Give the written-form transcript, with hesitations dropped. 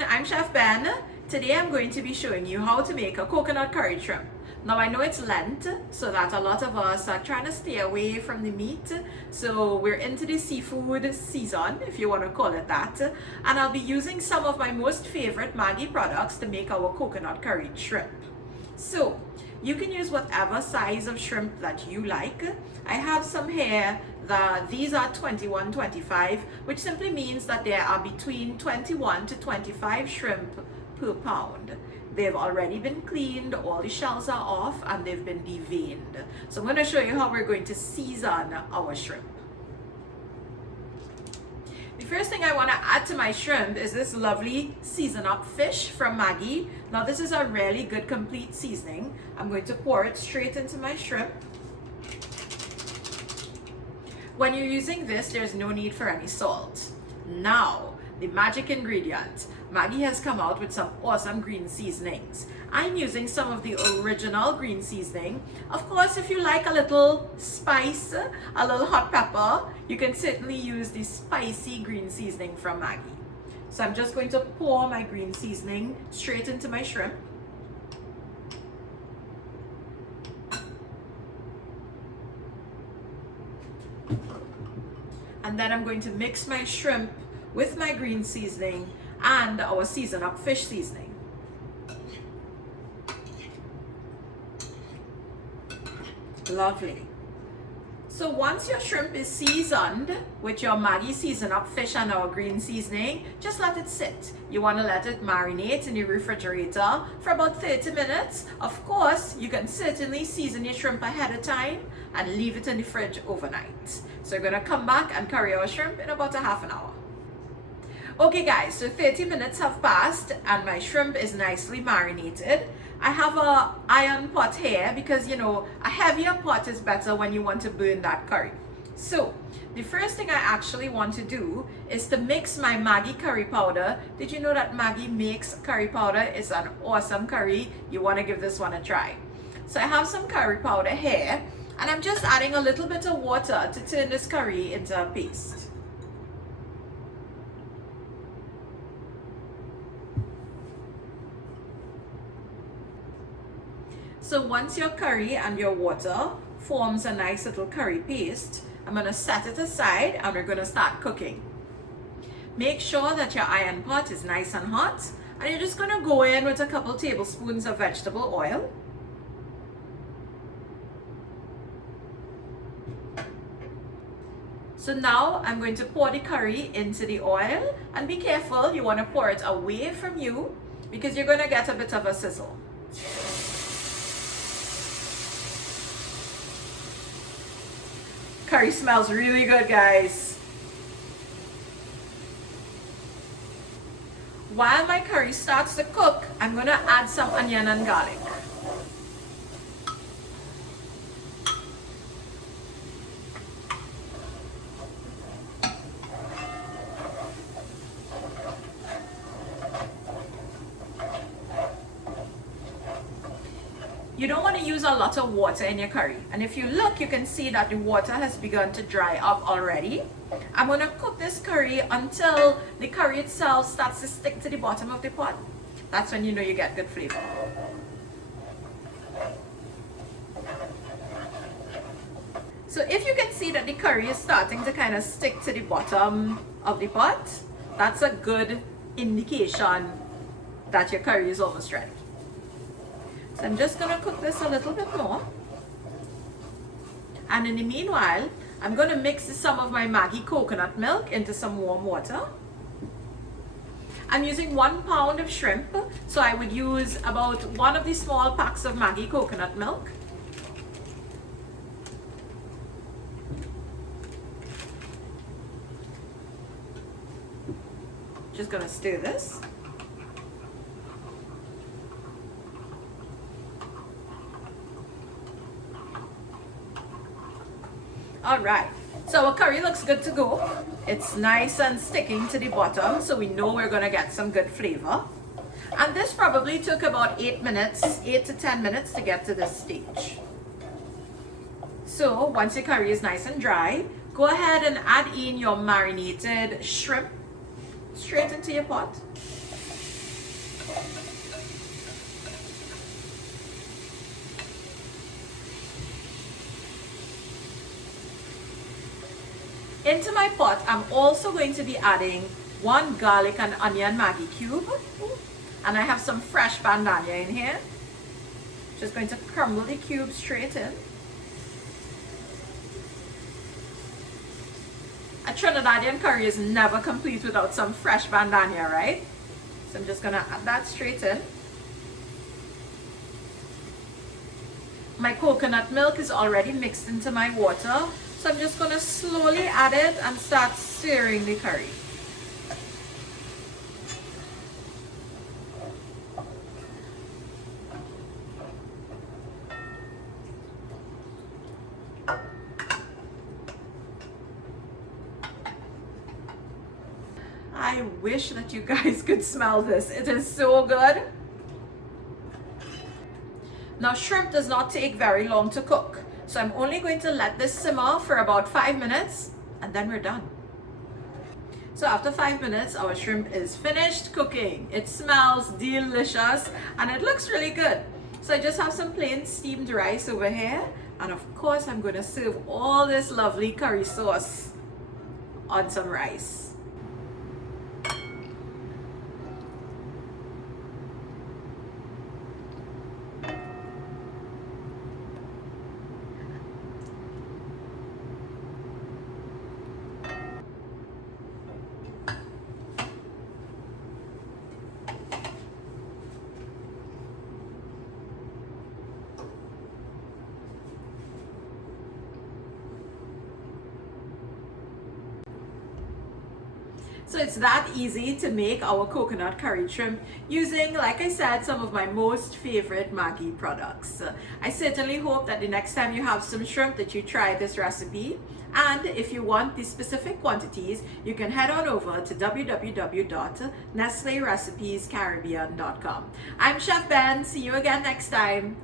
everyone, I'm Chef Ben. Today I'm going to be showing you how to make a coconut curried shrimp. Now I know it's Lent, so that a lot of us are trying to stay away from the meat. So we're into the seafood season, if you want to call it that. And I'll be using some of my most favorite MAGGI products to make our coconut curried shrimp. So you can use whatever size of shrimp that you like. I have some here. These are 21-25, which simply means that there are between 21 to 25 shrimp per pound. They've already been cleaned, all the shells are off, and they've been deveined. So I'm going to show you how we're going to season our shrimp. The first thing I want to add to my shrimp is this lovely Season Up Fish from MAGGI. Now this is a really good complete seasoning. I'm going to pour it straight into my shrimp. When you're using this, there's no need for any salt. Now, the magic ingredient. MAGGI has come out with some awesome green seasonings. I'm using some of the original green seasoning. Of course, if you like a little spice, a little hot pepper, you can certainly use the spicy green seasoning from MAGGI. So I'm just going to pour my green seasoning straight into my shrimp. And then I'm going to mix my shrimp with my green seasoning and our Season Up Fish seasoning. Lovely. So once your shrimp is seasoned with your MAGGI Season Up Fish and our green seasoning, just let it sit. You want to let it marinate in the refrigerator for about 30 minutes. Of course, you can certainly season your shrimp ahead of time and leave it in the fridge overnight. So we're going to come back and curry our shrimp in about a half an hour. Okay guys, so 30 minutes have passed and my shrimp is nicely marinated. I have a iron pot here because, you know, a heavier pot is better when you want to burn that curry. So the first thing I actually want to do is to mix my MAGGI curry powder. Did you know that MAGGI makes curry powder? It's an awesome curry. You want to give this one a try. So I have some curry powder here and I'm just adding a little bit of water to turn this curry into a paste. So once your curry and your water forms a nice little curry paste, I'm going to set it aside and we're going to start cooking. Make sure that your iron pot is nice and hot and you're just going to go in with a couple tablespoons of vegetable oil. So now I'm going to pour the curry into the oil and be careful, you want to pour it away from you because you're going to get a bit of a sizzle. Curry smells really good, guys. While my curry starts to cook, I'm going to add some onion and garlic. You don't want to use a lot of water in your curry. And if you look, you can see that the water has begun to dry up already. I'm going to cook this curry until the curry itself starts to stick to the bottom of the pot. That's when you know you get good flavor. So if you can see that the curry is starting to kind of stick to the bottom of the pot, that's a good indication that your curry is almost ready. So I'm just going to cook this a little bit more. And in the meanwhile, I'm going to mix some of my MAGGI coconut milk into some warm water. I'm using 1 pound of shrimp, so I would use about 1 of the small packs of MAGGI coconut milk. Just going to stir this. All right, so our curry looks good to go. It's nice and sticking to the bottom, so we know we're gonna get some good flavor. And this probably took about 8 to 10 minutes to get to this stage. So once your curry is nice and dry, go ahead and add in your marinated shrimp straight into your pot. Into my pot, I'm also going to be adding 1 garlic and onion Maggi cube. And I have some fresh bandana in here. Just going to crumble the cube straight in. A Trinidadian curry is never complete without some fresh bandana, right? So I'm just gonna add that straight in. My coconut milk is already mixed into my water, so I'm just gonna slowly add it and start stirring the curry. I wish that you guys could smell this. It is so good. Now, shrimp does not take very long to cook, so I'm only going to let this simmer for about 5 minutes and then we're done. So after 5 minutes, our shrimp is finished cooking. It smells delicious and it looks really good. So I just have some plain steamed rice over here, and of course I'm going to serve all this lovely curry sauce on some rice. So it's that easy to make our coconut curried shrimp using, like I said, some of my most favorite MAGGI products. I certainly hope that the next time you have some shrimp that you try this recipe. And if you want the specific quantities, you can head on over to www.nestlerecipescaribbean.com. I'm Chef Ben. See you again next time.